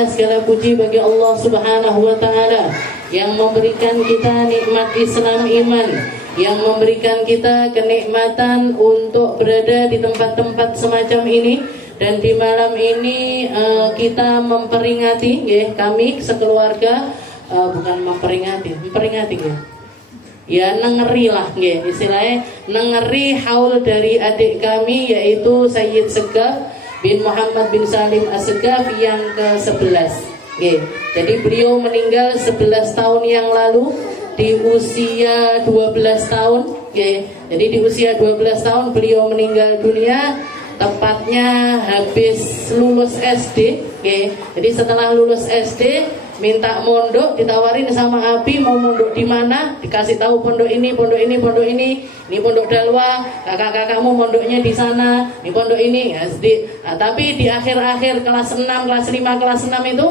Alhamdulillah, segala puji bagi Allah Subhanahu wa Ta'ala yang memberikan kita nikmat Islam iman, yang memberikan kita kenikmatan untuk berada di tempat-tempat semacam ini. Dan di malam ini kita memperingati, kami sekeluarga, bukan memperingati ya nengeri lah, istilahnya nengeri haul dari adik kami, yaitu Sayyid Segaf bin Muhammad bin Salim As-Segaf yang ke-11. Jadi beliau meninggal 11 tahun yang lalu di usia 12 tahun. Jadi di usia 12 tahun beliau meninggal dunia, tepatnya habis lulus SD. Jadi setelah lulus SD minta mondok, ditawarin sama Abi mau mondok di mana, dikasih tahu pondok ini, pondok ini, pondok ini pondok Dalwa, kakak-kakakmu mondoknya di sana, ini pondok ini SD. Nah, tapi di akhir-akhir kelas 6, kelas 5, kelas 6 itu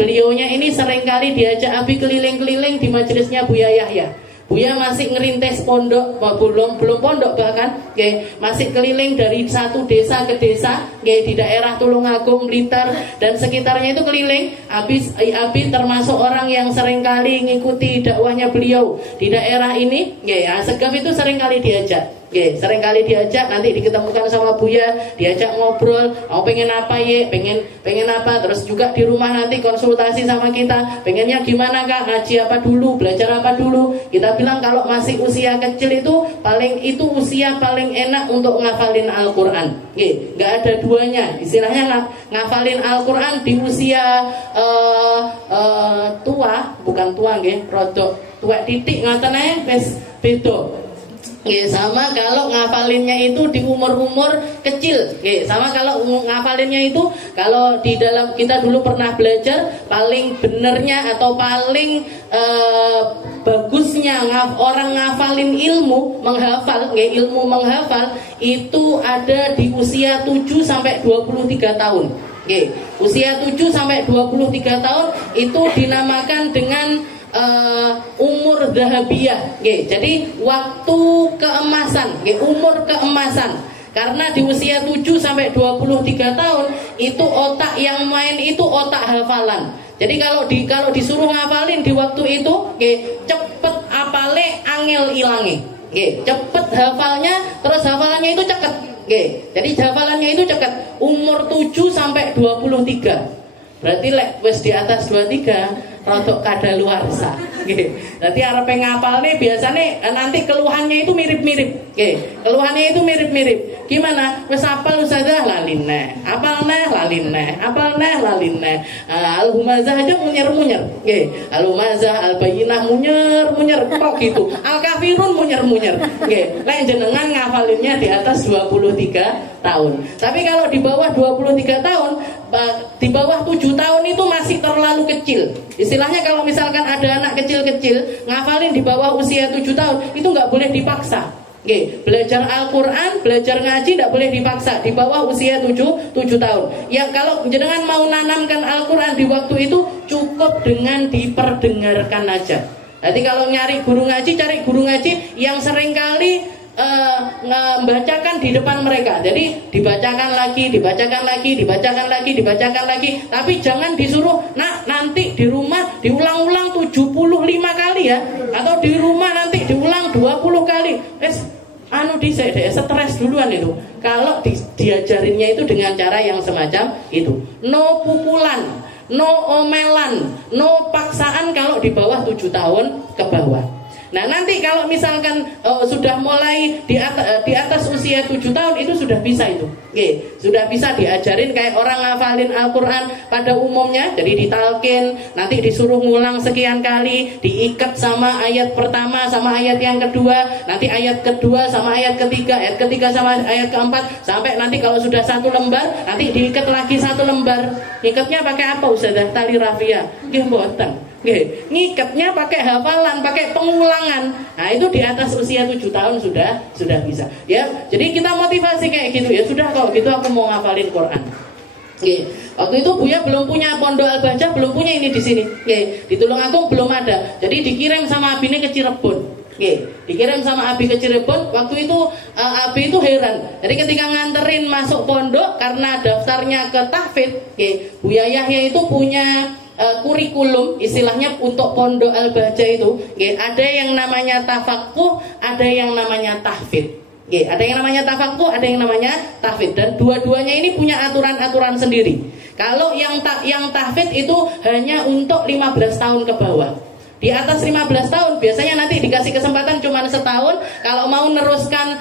beliaunya ini seringkali diajak Abi keliling-keliling di majelisnya Buya Yahya. Buya masih ngerintis pondok, belum pondok bahkan, masih keliling dari satu desa ke desa, di daerah Tulungagung, Blitar dan sekitarnya itu keliling. Abi termasuk orang yang seringkali ngikuti dakwahnya beliau di daerah ini. Segaf itu seringkali diajak. Seringkali diajak, nanti diketemukan sama Buya, diajak ngobrol, mau pengen apa pengen apa, terus juga di rumah nanti konsultasi sama kita, pengennya gimana Kak, ngaji apa dulu, belajar apa dulu. Kita bilang kalau masih usia kecil itu usia paling enak untuk ngafalin Al-Quran. Nggak ada duanya, istilahnya ngafalin Al-Quran di usia tua, bukan tua rodok tua titik ngaten ae wis beda. Sama kalau ngafalinnya itu di umur-umur kecil. Sama kalau ngafalinnya itu, kalau di dalam kita dulu pernah belajar, paling benernya atau paling bagusnya orang ngafalin ilmu, menghafal, ilmu menghafal itu ada di usia 7 sampai 23 tahun. Usia 7 sampai 23 tahun itu dinamakan dengan umur dahabiyah. Jadi waktu keemasan, umur keemasan. Karena di usia 7 sampai 23 tahun itu otak yang main itu otak hafalan. Jadi kalau disuruh ngafalin di waktu itu, cepet apale angel ilange. Cepet hafalnya, terus hafalannya itu ceket. Jadi hafalannya itu ceket. Umur 7 sampai 23. Berarti wis di atas 23 rodok kadaluarsa. Nanti arepe ngapalne biasanya nanti keluhannya itu mirip-mirip. Keluhannya itu mirip-mirip. Gimana? Wis apal ustazah lalin neh. Apal neh lalin neh. Apal neh lalin neh. Al-Humazah aja munyer-munyer. Al-Humazah, Al-Bayyinah munyer-munyer kok gitu. Al-Kafirun munyer-munyer. Lek jenengan ngafalinnya di atas 23 tahun. Tapi kalau di bawah 23 tahun, di bawah 7 tahun itu masih terlalu kecil. Istilahnya kalau misalkan ada anak kecil-kecil ngafalin di bawah usia 7 tahun, itu nggak boleh dipaksa. Belajar Al-Quran, belajar ngaji tidak boleh dipaksa di bawah usia 7 tahun. Ya kalau jenengan mau nanamkan Al-Quran di waktu itu, cukup dengan diperdengarkan aja. Jadi kalau nyari guru ngaji, cari guru ngaji yang seringkali membacakan di depan mereka. Jadi dibacakan lagi, dibacakan lagi, dibacakan lagi, dibacakan lagi. Tapi jangan disuruh, nanti di rumah diulang-ulang 75 kali ya, atau di rumah nanti diulang 20 kali. Stres duluan itu. Kalau diajarinnya itu dengan cara yang semacam itu. No pukulan, no omelan, no paksaan kalau di bawah 7 tahun ke bawah. Nah nanti kalau misalkan sudah mulai di atas usia 7 tahun itu sudah bisa itu. Sudah bisa diajarin kayak orang ngafalin Al-Quran pada umumnya. Jadi ditalkin, nanti disuruh ngulang sekian kali, diikat sama ayat pertama sama ayat yang kedua, nanti ayat kedua sama ayat ketiga sama ayat keempat, sampai nanti kalau sudah 1 lembar, nanti diikat lagi 1 lembar. Ikatnya pakai apa Ustazah? Tali rafia. Mboten. Ngikatnya pakai hafalan, pakai pengulangan. Nah itu di atas usia 7 tahun sudah bisa. Ya, jadi kita motivasi kayak gitu ya. Sudah kalau gitu aku mau ngafalin Quran. Waktu itu Buya belum punya pondok Al-Bahjah, belum punya ini di sini. Di Tulungagung belum ada. Jadi dikirim sama abine ke Cirebon. Dikirim sama Abi ke Cirebon. Waktu itu Abi itu heran. Jadi ketika nganterin masuk pondok karena daftarnya ke tahfidz, Buya Yahya itu punya kurikulum istilahnya untuk pondok Al-Bahjah itu, ada yang namanya tafakuh, ada yang namanya tahfidz. Ada yang namanya tafakuh, ada yang namanya tahfidz, dan dua-duanya ini punya aturan-aturan sendiri. Kalau yang tahfidz itu hanya untuk 15 tahun ke bawah. Di atas 15 tahun biasanya nanti dikasih kesempatan cuma setahun. Kalau mau neruskan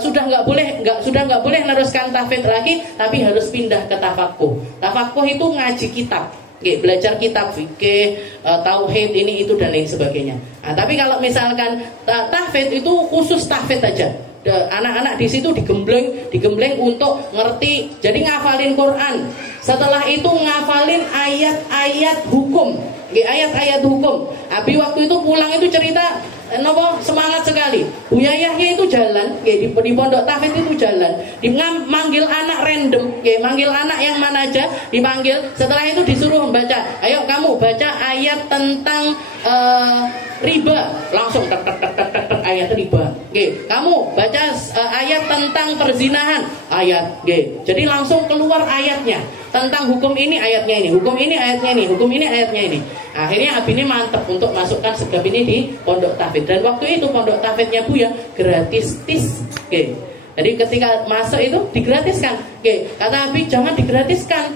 sudah nggak boleh neruskan tahfidz lagi, tapi harus pindah ke tafakuh. Tafakuh itu ngaji kitab, belajar kitab fikih, tauhid, ini itu dan lain sebagainya. Nah, tapi kalau misalkan tahfidz itu khusus tahfidz aja. Anak-anak di situ digembleng untuk ngerti, jadi ngafalin Quran. Setelah itu ngafalin ayat-ayat hukum, ayat-ayat hukum. Abi waktu itu pulang itu cerita, semangat sekali. Buya Yahya itu jalan, di pondok tahfidz itu jalan, manggil anak random, manggil anak yang mana aja, dipanggil. Setelah itu disuruh membaca, ayo kamu baca ayat tentang riba, langsung tek ayat riba. Kamu baca ayat tentang perzinahan, ayat. Jadi langsung keluar ayatnya. Tentang hukum ini ayatnya ini, hukum ini ayatnya ini, hukum ini ayatnya ini. Akhirnya Abi ini mantep untuk masukkan segap ini di pondok tahfidz. Dan waktu itu pondok tahfidznya Buya gratis tis. Jadi ketika masuk itu digratiskan. Kata Abi jangan digratiskan.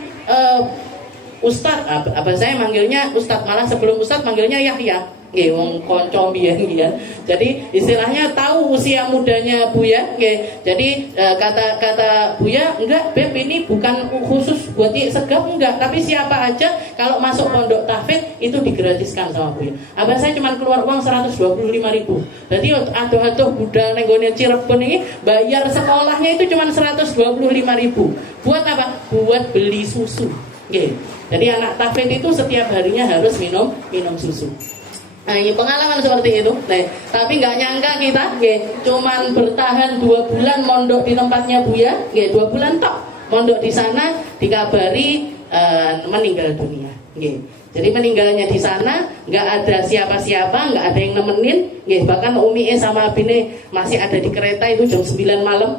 Ustadz, apa saya manggilnya Ustadz, malah sebelum Ustadz manggilnya Yahya. Wong konco mbiyen ya. Jadi istilahnya tahu usia mudanya Buya. Jadi kata Buya, enggak Beb, ini bukan khusus buat segap, enggak, tapi siapa aja kalau masuk pondok tahfidz itu digratiskan sama Buya. Abah saya cuma keluar uang 125.000. Jadi aduh budal nenggone Cirebon ini bayar sekolahnya itu cuma 125.000. Buat apa? Buat beli susu. Jadi anak tahfidz itu setiap harinya harus minum susu. Nah, ini pengalaman seperti itu. Nah, tapi nggak nyangka kita, cuman bertahan 2 bulan mondok di tempatnya Buya, 2 bulan tok mondok di sana, dikabari meninggal dunia. Jadi meninggalnya di sana, nggak ada siapa-siapa, nggak ada yang nemenin. Bahkan Umi sama Abine masih ada di kereta itu jam 9 malam.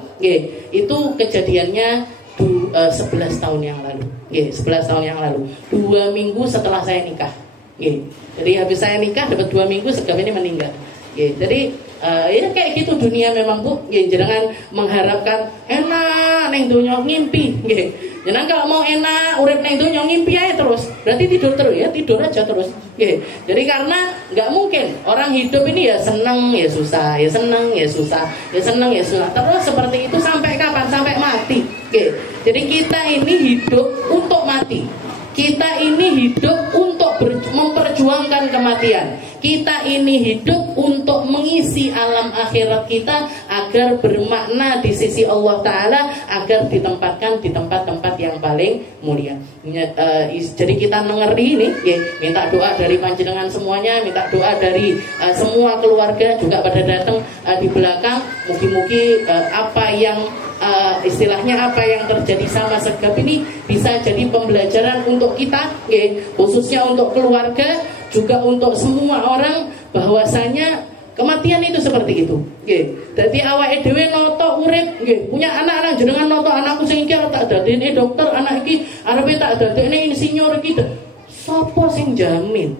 Itu kejadiannya 11 tahun yang lalu. 11 tahun yang lalu. 2 minggu setelah saya nikah. Jadi habis saya nikah dapat 2 minggu segap ini meninggal. Jadi ya kayak gitu dunia memang Bu. Jangan mengharapkan enak neng dunia ngimpi. Jangan kalau mau enak urip neng dunia ngimpi aja terus. Berarti tidur terus ya, tidur aja terus. Jadi karena nggak mungkin orang hidup ini ya seneng ya susah, ya seneng ya susah, ya seneng ya susah. Terus seperti itu sampai kapan? Sampai mati. Jadi kita ini hidup untuk mati. Kita ini hidup untuk memperjuangkan kematian. Kita ini hidup untuk mengisi alam akhirat kita agar bermakna di sisi Allah Ta'ala, agar ditempatkan di tempat-tempat yang paling mulia. Jadi kita mengeri ini, minta doa dari panjenengan semuanya, minta doa dari semua keluarga juga pada datang di belakang. Mugi-mugi apa yang istilahnya apa yang terjadi sama segap ini bisa jadi pembelajaran untuk kita, khususnya untuk keluarga, juga untuk semua orang, bahwasanya kematian itu seperti itu. Jadi awake dhewe noto urip, punya anak-anak jenengan noto anakku sing iki arep tak dadekne dokter, anak iki arepe tak dadekne insinyur iki. Sopo sing jamin?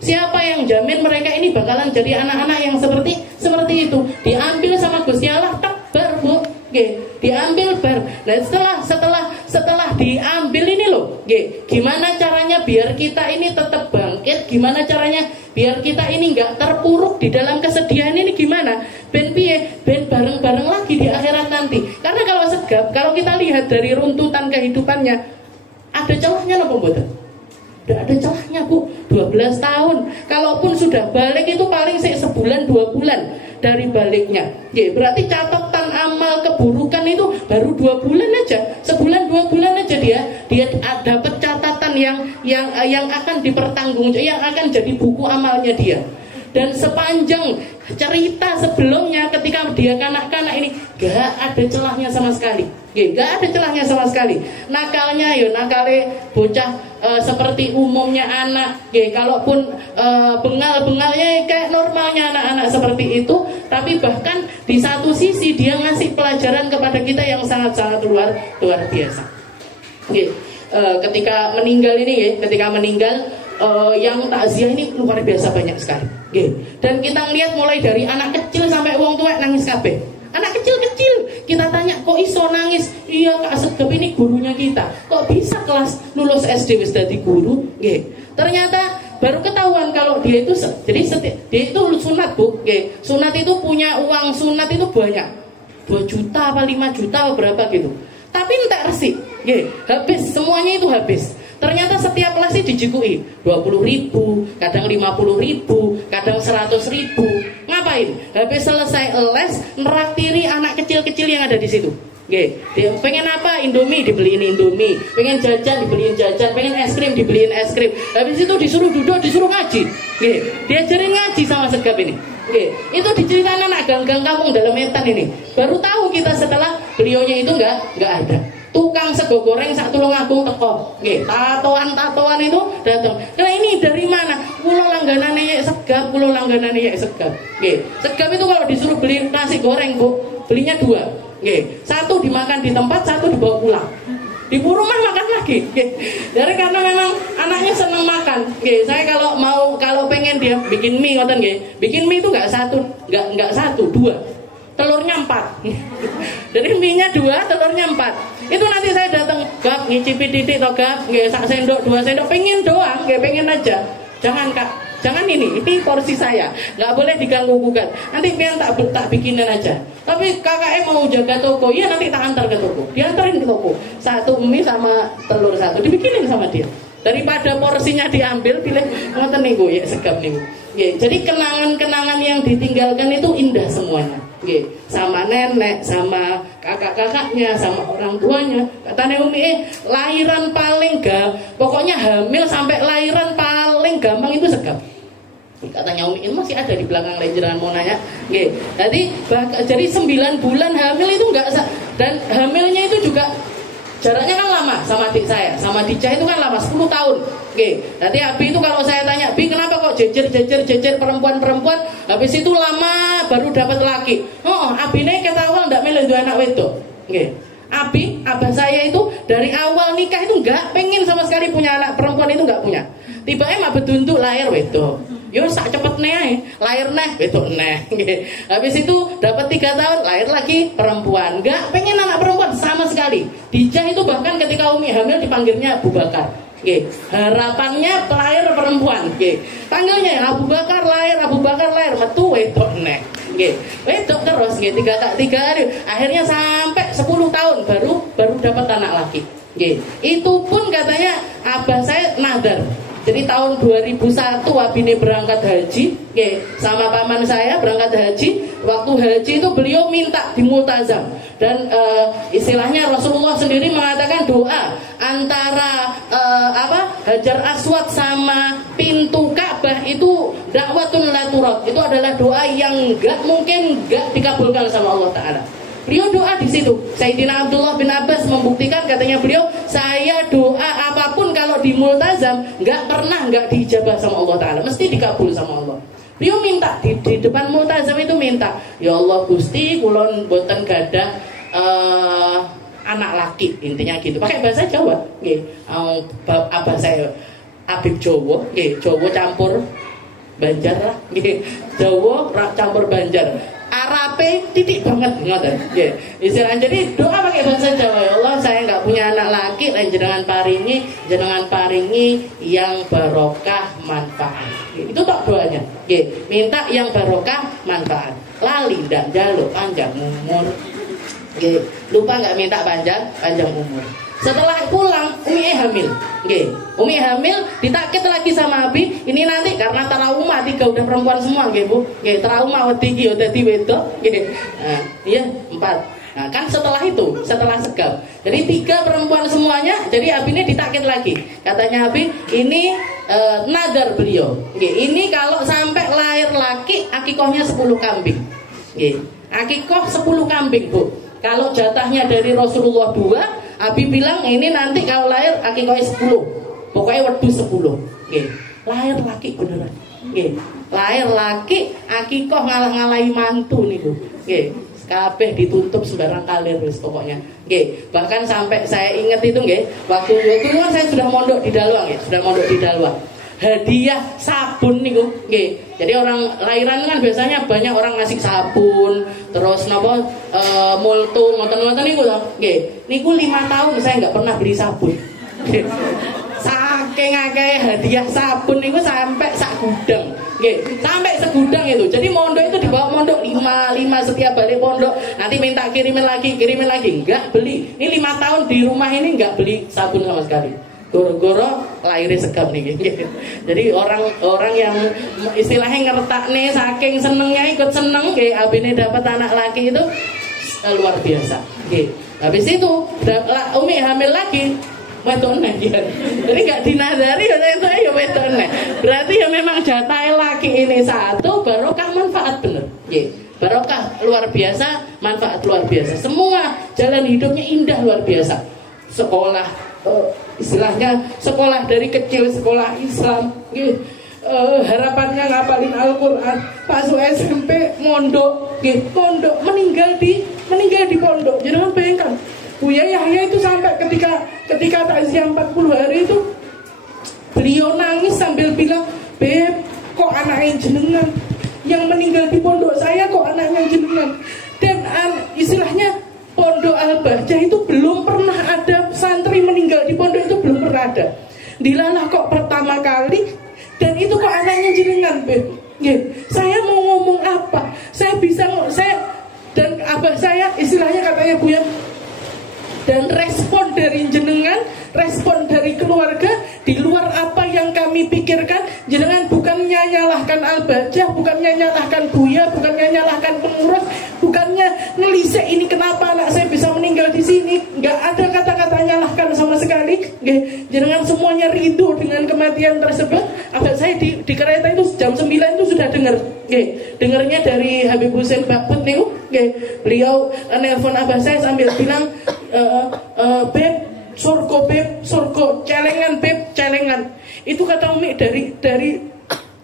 Siapa yang jamin mereka ini bakalan jadi anak-anak yang seperti itu? Diambil sama Gusti Allah takbar, Bu. Diambil bar. Nah setelah diambil ini loh, gimana caranya biar kita ini tetap bangkit? Gimana caranya biar kita ini nggak terpuruk di dalam kesedihan ini? Gimana? Ben bareng-bareng lagi di akhirat nanti. Karena kalau segap, kalau kita lihat dari runtutan kehidupannya, ada celahnya loh pembuatan. Tidak ada celahnya Bu, 12 tahun. Kalaupun sudah balik itu paling sebulan 2 bulan dari baliknya. Berarti catatan amal keburukan itu baru 2 bulan aja. Sebulan 2 bulan aja dia dapat catatan yang akan dipertanggungjawabkan, yang akan jadi buku amalnya dia. Dan sepanjang cerita sebelumnya ketika dia kanak-kanak ini gak ada celahnya sama sekali. Gak ada celahnya sama sekali. Nakalnya yo nakale bocah seperti umumnya anak. Kalaupun bengal-bengalnya kayak normalnya anak-anak seperti itu, tapi bahkan di satu sisi dia ngasih pelajaran kepada kita yang sangat-sangat luar biasa. Ketika meninggal ini, yang takziah ini luar biasa banyak sekali. Dan kita lihat mulai dari anak kecil sampai wong tua nangis kabeh. Anak kecil-kecil kita tanya, kok iso nangis? Iya Kak Segep ini gurunya kita. Kok bisa kelas lulus SD wis dadi guru? Ternyata baru ketahuan kalau dia itu dia itu sunat, Bu. Sunat itu punya uang sunat itu banyak. 2 juta apa 5 juta apa berapa gitu. Tapi entek resik. Habis, semuanya itu habis. Ternyata setiap kelas itu dijikui 20.000, kadang 50.000, kadang 100.000. Ngapain? Habis selesai les, neraktiri anak kecil-kecil yang ada di situ. Dia pengen apa? Indomie, dibeliin Indomie. Pengen jajan, dibeliin jajan. Pengen es krim, dibeliin es krim. Habis itu disuruh duduk, disuruh ngaji. Diajarin ngaji sama Segap ini. Itu diceritakan anak gang-gang kampung dalam Medan ini. Baru tahu kita setelah beliaunya itu nggak ada. Tukang sego goreng sak Tulungagung teko. Tatoan itu datang. Nah ini dari mana? Kulo langganane Segap, kulo langganane Segap. Segap itu kalau disuruh beli nasi goreng, Bu, belinya 2. Satu dimakan di tempat, satu dibawa pulang. Di rumah makan lagi. Jadi karena memang anaknya senang makan. Saya kalau pengen dia bikin mie ngoten bikin mie itu enggak 1, 2. Telurnya 4. Jadi mie-nya 2, telurnya 4. Itu nanti saya datang, Gap, ngicipi titik toh Gap, sak sendok 2 sendok, pengen doang, pengen aja. Jangan Kak, jangan ini porsi saya, nggak boleh diganggu gugat. Nanti pian tak bikinin aja. Tapi kakaknya mau jaga toko, iya nanti tak antar ke toko, diantarin ke toko. 1 mie sama telur 1 dibikinin sama dia. Daripada porsinya diambil, pilih ngoten niku ya Segap niku. Jadi kenangan-kenangan yang ditinggalkan itu indah semuanya. Sama nenek, sama kakak-kakaknya, sama orang tuanya. Katanya Umi, lahiran paling pokoknya hamil sampai lahiran paling gampang itu Segap. Katanya Umi ini masih ada di belakang lenjeran mau nanya. Jadi 9 bulan hamil itu enggak, dan hamilnya itu juga jaraknya kan lama sama adik saya, sama Dija itu kan lama 10 tahun. Nanti Abi itu kalau saya tanya, Bi kenapa kok jejer perempuan, habis itu lama baru dapat laki. Abi ini kita awal ndak milih dua anak wedok. Abi, abah saya itu dari awal nikah itu nggak pengen sama sekali punya anak perempuan, itu nggak punya. Tiba-tiba bedunduk lahir wedok. Yo sak cepet nih, lahir neh wedok neh. Habis itu dapat 3 tahun lahir lagi perempuan. Nggak pengen anak perempuan sama sekali. Dija itu bahkan ketika Umi hamil dipanggilnya Abu Bakar. Harapannya lahir perempuan. Panggilnya Abu Bakar lahir, metu wedok neh. Wedok terus 3 hari. Akhirnya sampai 10 tahun baru dapat anak laki. Itu pun katanya abah saya nadar. Jadi tahun 2001 Abine berangkat haji, sama paman saya berangkat haji. Waktu haji itu beliau minta di multazam. Dan istilahnya Rasulullah sendiri mengatakan doa antara Hajar Aswad sama pintu Ka'bah itu dakwatun la turad. Itu adalah doa yang enggak dikabulkan sama Allah Ta'ala. Beliau doa di situ. Sayyidina Abdullah bin Abbas membuktikan, katanya beliau, saya doa apapun kalau di multazam nggak diijabah sama Allah Ta'ala, mesti dikabul sama Allah. Beliau minta di depan multazam itu minta, ya Allah Gusti, kulon boten gadah anak laki, intinya gitu. Pakai bahasa Jawa. Abah saya Habib Jawa, Jawa campur Banjar lah, Jawa campur Banjar. Arape titik banget ngoten. Istilah jadi doa pakai bahasa Jawa, ya Allah saya nggak punya anak laki, dan jenengan paringi yang barokah manfaat. Itu tok doanya. Minta yang barokah manfaat. Lali ndak njaluk panjang umur. Lupa nggak minta panjang umur. Setelah pulang Umi hamil. Umi hamil ditakit lagi sama Abi. Ini nanti karena trauma 3 udah perempuan semua Bu. Trauma tinggi udah dadi wedok. Nah, iya 4. Nah, kan setelah Segap. Jadi 3 perempuan semuanya, jadi Abi ini ditakit lagi. Katanya Abi, ini nadar beliau. Ini kalau sampai lahir laki, akikohnya 10 kambing. Akikoh 10 kambing, Bu. Kalau jatahnya dari Rasulullah 2, Abi bilang ini nanti kalau lahir akikoh 10. Pokoknya wedu 10. Nggih. Lahir laki beneran. Nggih. Lahir laki akikoh ngalah-ngalahi mantu niku. Nggih. Kabeh ditutup sembarang kalir wis pokoknya. Nggih, bahkan sampai saya ingat itu nggih, waktu itu kan saya sudah mondok di Dalwang nggih, sudah mondok di Dalwang. Hadiah sabun niku nggih. Jadi orang lahiran kan biasanya banyak orang ngasih sabun, terus napa multu ngoten-ngoten niku to. Nggih. Niku 5 tahun saya nggak pernah beli sabun. Saking akeh hadiah sabun niku sampai sak gudang. Nggih, sampai segudang itu. Jadi mondok itu dibawa mondok 5 setiap balik pondok. Nanti minta kirimin lagi. Enggak beli. Ini 5 tahun di rumah ini enggak beli sabun sama sekali. Goro-goro lahirnya segap nih. Jadi orang yang istilahnya ngertakne saking senengnya ikut seneng, nggih, abine dapat anak laki itu luar biasa. Nggih. Habis itu Umi hamil lagi. Wedone ya. Jadi gak dinadari ya itu ya wedone. Berarti ya memang jatah laki ini satu, barokah manfaat bener. Nggih. Barokah luar biasa, manfaat luar biasa. Semua jalan hidupnya indah luar biasa. Sekolah istilahnya sekolah dari kecil, sekolah Islam. Nggih. Harapannya ngapalin Al-Qur'an, masuk SMP mondok, nggih, pondok meninggal di pondok. Jangan bayangkan Buya Yahya itu sampai ketika takziah 40 hari itu beliau nangis sambil bilang, "Beb, kok anaknya jenengan yang meninggal di pondok saya, kok anaknya jenengan?" Dan istilahnya pondok Al-Bahjah itu belum pernah ada santri meninggal di pondok, itu belum pernah ada. Dilalah kok pertama kali, dan itu kok anaknya jenengan, Beb. Saya mau ngomong apa? Saya dan abah saya istilahnya katanya Buya, dan respon dari jenengan, respon dari keluarga di luar apa yang kami pikirkan. Jenengan bukannya nyalahkan Al-Bahjah, bukannya nyalahkan Buya, bukannya nyalahkan pengurus, bukannya ngelisek ini kenapa anak saya bisa meninggal di sini. Nggak ada kata-kata nyalahkan sama sekali. Jenengan semuanya ridho dengan kematian tersebut. Abah saya di kereta itu jam 9 itu sudah dengar. Dengarnya dari Habib Hussein Bakput nih. Beliau nelpon abah saya sambil bilang, "Beb, surga, celengan Beb, celengan." Itu kata Umi dari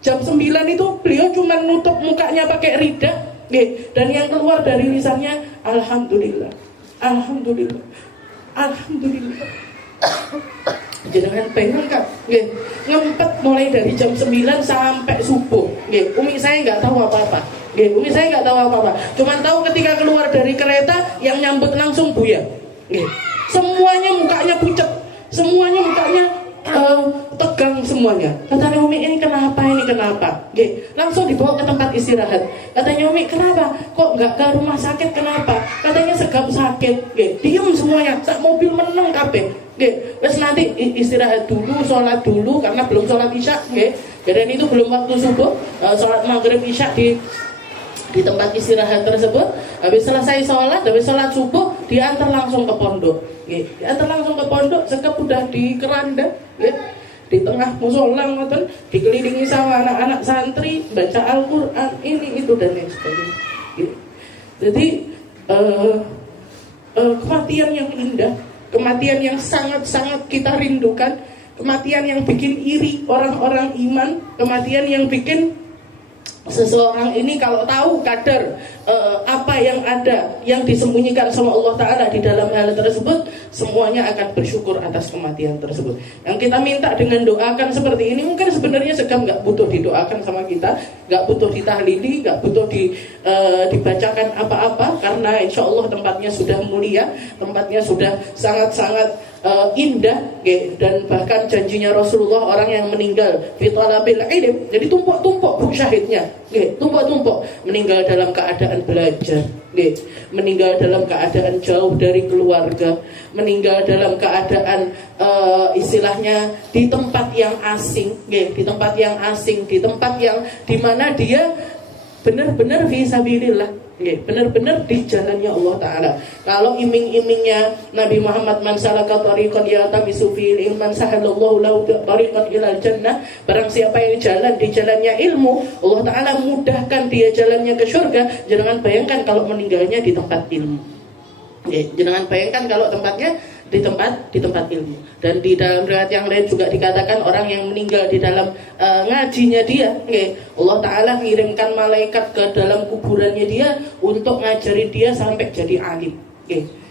jam 9 itu beliau cuma nutup mukanya pakai rida, dan yang keluar dari lisannya alhamdulillah, alhamdulillah, alhamdulillah. Jangan pengen kan, ngempet mulai dari jam 9 sampai subuh. Umi saya nggak tahu apa-apa. Umi saya nggak tahu apa-apa. Cuman tahu ketika keluar dari kereta yang nyambut langsung Buya. Semuanya mukanya pucat, semuanya mukanya tegang semuanya. Katanya Umi, ini kenapa? Langsung dibawa ke tempat istirahat. Katanya Umi, kenapa? Kok nggak ke rumah sakit? Kenapa? Katanya segap sakit. Diem semuanya. Sak mobil meneng kabeh. Terus nanti istirahat dulu, sholat dulu karena belum sholat isya. Dan itu belum waktu subuh. Sholat maghrib isya di tempat istirahat tersebut. Habis selesai sholat, habis sholat subuh diantar langsung ke pondok. Diantar langsung ke pondok, sekep udah di keranda, di tengah musola ngoten, dikelilingi sama anak-anak santri, baca Al-Qur'an, ini itu dan lain sebagainya. Jadi kematian yang indah, kematian yang sangat-sangat kita rindukan, kematian yang bikin iri orang-orang iman, kematian yang bikin seseorang ini kalau tahu kadar apa yang ada, yang disembunyikan sama Allah Ta'ala di dalam hal tersebut, semuanya akan bersyukur atas kematian tersebut. Yang kita minta dengan doakan seperti ini, mungkin sebenarnya segam nggak butuh didoakan sama kita, nggak butuh ditahlili, nggak butuh dibacakan apa-apa, karena insya Allah tempatnya sudah mulia, tempatnya sudah sangat-sangat indah, dan bahkan janjinya Rasulullah, orang yang meninggal fitalabil ilm, jadi tumpuk-tumpuk syahidnya, tumpuk-tumpuk, meninggal dalam keadaan belajar, meninggal dalam keadaan jauh dari keluarga, meninggal dalam keadaan istilahnya di tempat yang asing, di tempat yang dimana dia benar-benar fisabilillah, benar-benar di jalannya Allah Ta'ala. Kalau iming-imingnya Nabi Muhammad, man salaka tariqan yaltamisu fihi ilman sahalallahu lahu tariqan ilal jannah, barang siapa yang jalan di jalannya ilmu, Allah Ta'ala mudahkan dia jalannya ke surga. Jangan bayangkan kalau meninggalnya di tempat ilmu. Jangan bayangkan kalau tempatnya di tempat ilmu. Dan di dalam riwayat yang lain juga dikatakan orang yang meninggal di dalam ngajinya dia, Allah Ta'ala mengirimkan malaikat ke dalam kuburannya dia untuk ngajari dia sampai jadi alim.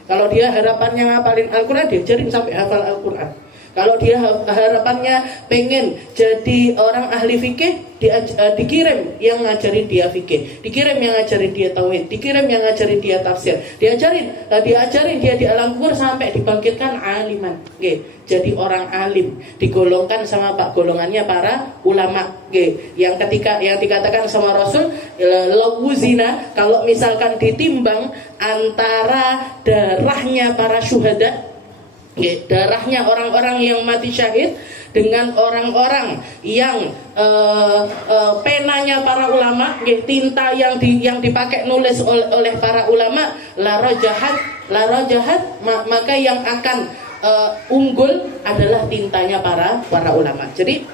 Kalau dia harapannya ngapalin Al-Quran, diajarin sampai hafal Al-Quran. Kalau dia harapannya pengen jadi orang ahli fikih, dikirim yang ngajarin dia fikih, dikirim yang ngajarin dia tauhid, dikirim yang ngajarin dia tafsir, diajarin dia di alam kubur sampai dibangkitkan aliman. Jadi orang alim, digolongkan sama golongannya para ulama. Yang dikatakan sama Rasul, lawuzina, kalau misalkan ditimbang antara darahnya para syuhada, darahnya orang-orang yang mati syahid dengan orang-orang yang penanya para ulama, tinta yang dipakai nulis oleh para ulama, la rajahat, maka yang akan unggul adalah tintanya para ulama. Jadi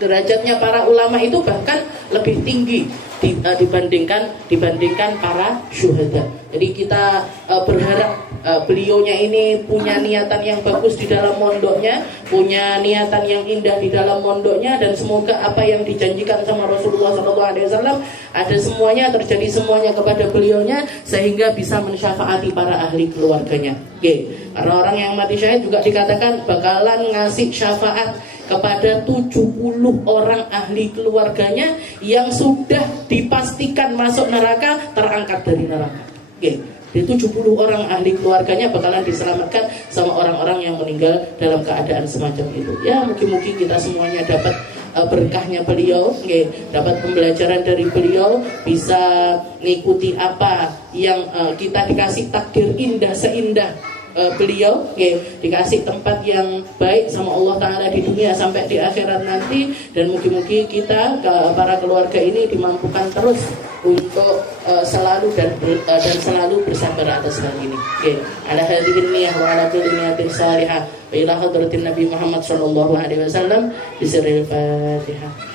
derajatnya para ulama itu bahkan lebih tinggi dibandingkan para syuhada. Jadi kita berharap beliaunya ini punya niatan yang bagus di dalam mondoknya, punya niatan yang indah di dalam mondoknya, dan semoga apa yang dijanjikan sama Rasulullah SAW ada semuanya, terjadi semuanya kepada beliaunya, sehingga bisa mensyafaati para ahli keluarganya. Karena orang yang mati syahid juga dikatakan bakalan ngasih syafaat kepada 70 orang ahli keluarganya yang sudah dipastikan masuk neraka, terangkat dari neraka. Di 70 orang ahli keluarganya bakalan diselamatkan sama orang-orang yang meninggal dalam keadaan semacam itu. Ya, mungkin kita semuanya dapat berkahnya beliau, dapat pembelajaran dari beliau, bisa ngikuti apa yang kita dikasih takdir indah seindah beliau, dikasih tempat yang baik sama Allah Ta'ala di dunia sampai di akhirat nanti. Dan mungkin kita para keluarga ini dimampukan terus untuk selalu dan selalu bersabar atas hal ini. Ala hadhihi niyah wa ala kulli niyatin salihah wa ila hadratin Nabi Muhammad sallallahu alaihi wasallam. Bismillahirrahmanirrahim.